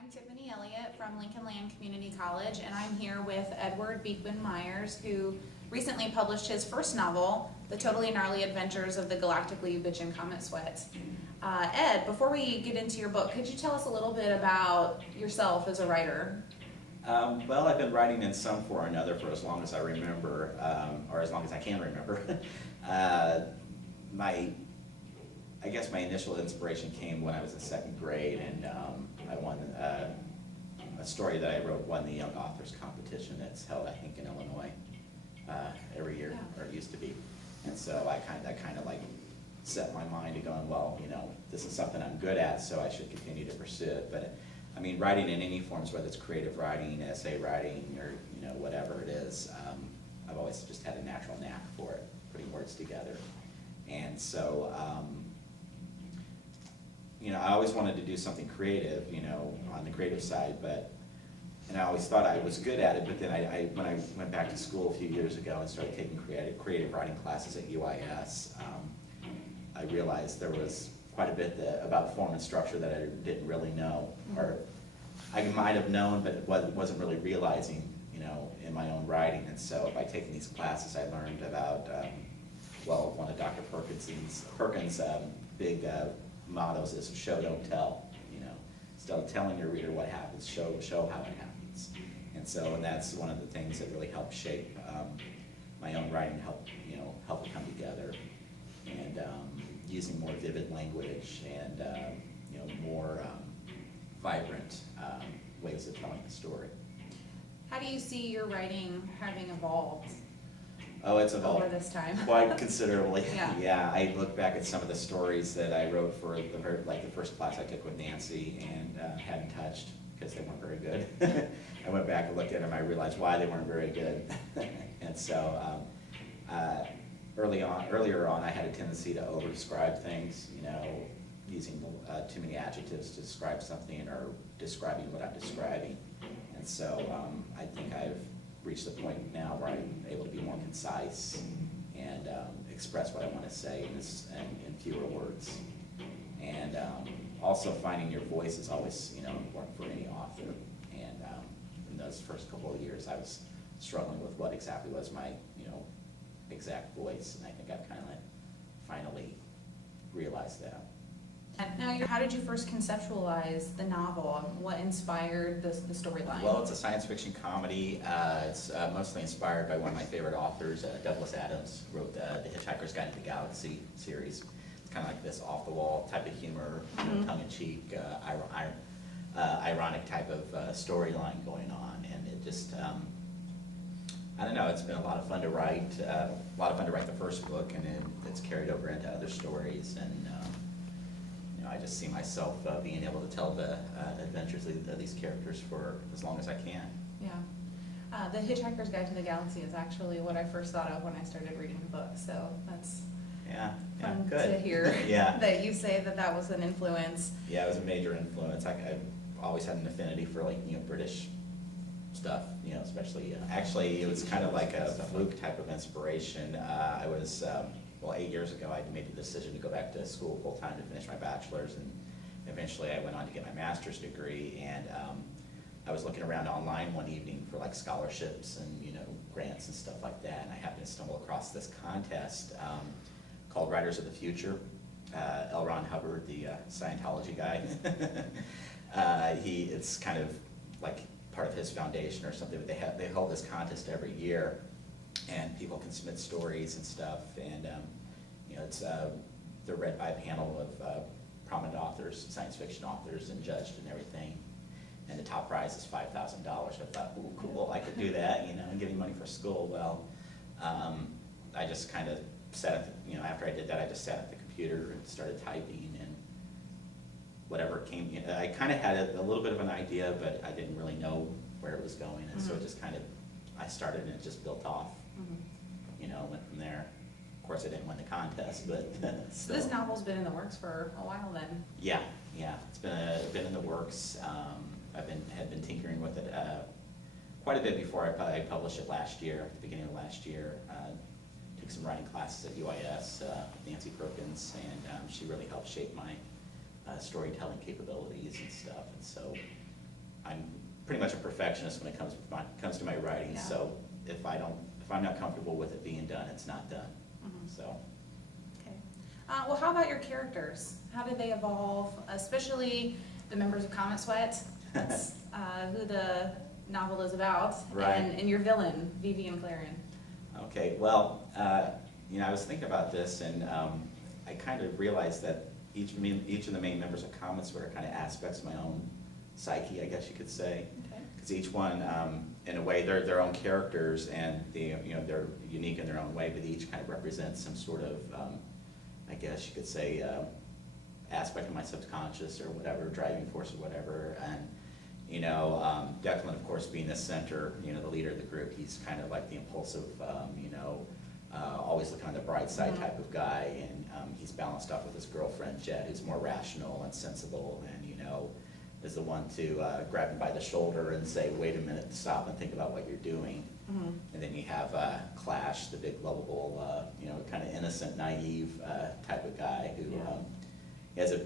I'm Tiffany Elliott from Lincoln Land Community College, and I'm here with Edward Beekman-Myers, who recently published his first novel, The Totally Gnarly Adventures of the Galactically Bitchin Comet Sweat. Ed, before we get into your book, could you tell us a little bit about yourself as a writer? Well, I've been writing in some form or another for as long as I remember, or as long as I can remember. I guess my initial inspiration came when I was in second grade, and I won a story that I wrote won the Young Authors Competition that's held, I think, in Illinois every year, or it used to be. And so that kind of like set my mind to going, well, you know, this is something I'm good at, so I should continue to pursue it. But I mean, writing in any forms, whether it's creative writing, essay writing, or you know, whatever it is, I've always just had a natural knack for it, putting words together. And so, you know, I always wanted to do something creative, you know, on the creative side, and I always thought I was good at it, but then when I went back to school a few years ago and started taking creative writing classes at UIS, I realized there was quite a bit about form and structure that I didn't really know, or I might have known, but wasn't really realizing, you know, in my own writing. And so by taking these classes, I learned about, well, one of Dr. Perkins' big mottos is show, don't tell. You know, instead of telling your reader what happens, show how it happens. And that's one of the things that really helped shape my own writing, help it come together, and using more vivid language and you know, more vibrant ways of telling the story. How do you see your writing having evolved? Oh, it's evolved over this time. quite considerably. Yeah. I look back at some of the stories that I wrote for the first class I took with Nancy and hadn't touched because they weren't very good. I went back and looked at them. I realized why they weren't very good. And so earlier on, I had a tendency to over-describe things. You know, using too many adjectives to describe something or describing what I'm describing. And so I think I've reached the point now where I'm able to be more concise and express what I want to say in fewer words. And also finding your voice is always, you know, important for any author. And in those first couple of years, I was struggling with what exactly was my, you know, exact voice, and I think I've kind of finally realized that. Now, how did you first conceptualize the novel? What inspired the storyline? Well, it's a science fiction comedy. It's mostly inspired by one of my favorite authors, Douglas Adams, who wrote the Hitchhiker's Guide to the Galaxy series. It's kind of like this off-the-wall type of humor, tongue-in-cheek, ironic type of storyline going on, and it just, I don't know, it's been a lot of fun to write. A lot of fun to write the first book, and then it's carried over into other stories, and you know, I just see myself being able to tell the adventures of these characters for as long as I can. Yeah. The Hitchhiker's Guide to the Galaxy is actually what I first thought of when I started reading the book, so that's fun good. to hear. Yeah. That you say that was an influence. Yeah, it was a major influence. I've always had an affinity for, like, you know, British stuff, you know, especially, actually it was kind of like a fluke type of inspiration. I was, well, 8 years ago I made the decision to go back to school full time to finish my bachelor's, and eventually I went on to get my master's degree, and I was looking around online one evening for like scholarships and, you know, grants and stuff like that, and I happened to stumble across this contest called Writers of the Future. L. Ron Hubbard, the Scientology guy, it's kind of like part of his foundation or something, but they hold this contest every year, and people can submit stories and stuff, and you know, they're read by a panel of prominent authors, science fiction authors, and judged and everything. And the top prize is $5,000. I thought, ooh, cool, I could do that, you know, and give me money for school. Well, I just kind of you know, after I did that, I just sat at the computer and started typing, and whatever came, you know, I kind of had a little bit of an idea, but I didn't really know where it was going, and so it just kind of, I started and it just built off, you know, went from there. Of course, I didn't win the contest, but So this novel's been in the works for a while then. Yeah, it's been in the works. Had been tinkering with it quite a bit before I published it last year, at the beginning of last year. Took some writing classes at UIS, Nancy Perkins, and she really helped shape my storytelling capabilities and stuff. And so I'm pretty much a perfectionist when it comes to my writing, Yeah. so if I'm not comfortable with it being done, it's not done, Mhm. so. Okay. Well, how about your characters? How did they evolve, especially the members of Comet Sweat? That's who the novel is about. Right. And your villain, Vivian Clarion. Okay, well, I was thinking about this, and I kind of realized that each of the main members of Comet Sweat are kind of aspects of my own psyche, I guess you could say. Okay. Because each one, in a way, they're their own characters, and they're unique in their own way, but each kind of represents some sort of, I guess you could say, aspect of my subconscious or whatever, driving force or whatever. And Declan, of course, being the center, the leader of the group, he's kind of like the impulsive, always looking on the bright side Mhm. type of guy, and he's balanced off with his girlfriend Jet, who's more rational and sensible, and is the one to grab him by the shoulder and say, "Wait a minute, stop and think about what you're doing." Mm-hmm. And then you have Clash, the big lovable, kind of innocent, naive type of guy who Yeah.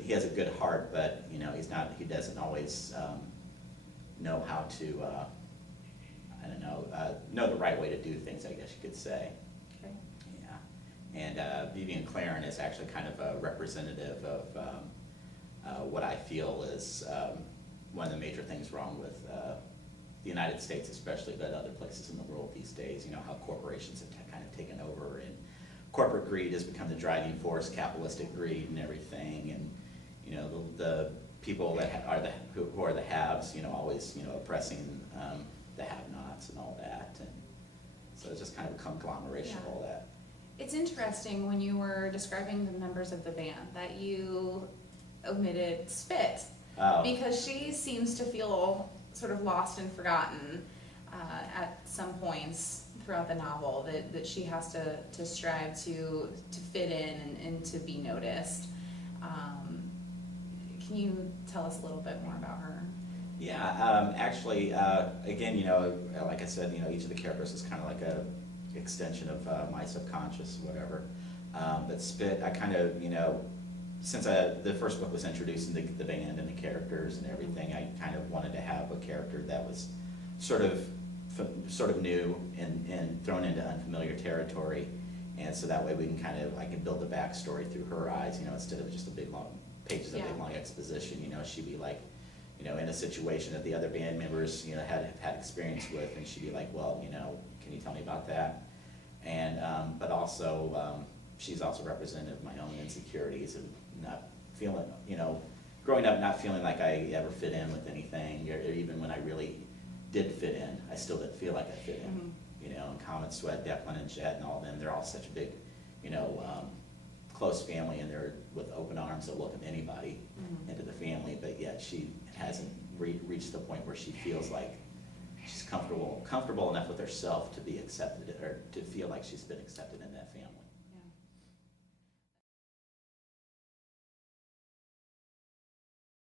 he has a good heart, but he doesn't always know how to know the right way to do things, I guess you could say. Okay. Yeah. And Vivian Claren is actually kind of a representative of what I feel is one of the major things wrong with the United States especially, but other places in the world these days. How corporations have kind of taken over, and corporate greed has become the driving force, capitalistic greed and everything, and the people that who are the haves, always oppressing the have-nots and all that, and so it's just kind of a conglomeration of all that. It's interesting when you were describing the members of the band that you omitted Spit, Oh. because she seems to feel sort of lost and forgotten at some points throughout the novel, that she has to strive to fit in and to be noticed. Can you tell us a little bit more about her? Yeah, actually, again, like I said, each of the characters is kind of like a extension of my subconscious, whatever. But Spit, I kind of, since the first book was introducing the band and the characters and everything, I kind of wanted to have a character that was sort of new and thrown into unfamiliar territory, and so that way I can build a backstory through her eyes, instead of just a big long pages of big long exposition. She'd be like, in a situation that the other band members, had experience with, and she'd be like, well, can you tell me about that? And but also, she's also representative of my own insecurities of not feeling, growing up not feeling like I ever fit in with anything, or even when I really did fit in, I still didn't feel like I fit in. Mm-hmm. And Comet Sweat, Declan and Jet and all of them, they're all such a big, close family, and they're with open arms to welcome anybody Mhm. into the family, but yet she hasn't reached the point where she feels like she's comfortable enough with herself to be accepted, or to feel like she's been accepted in that family.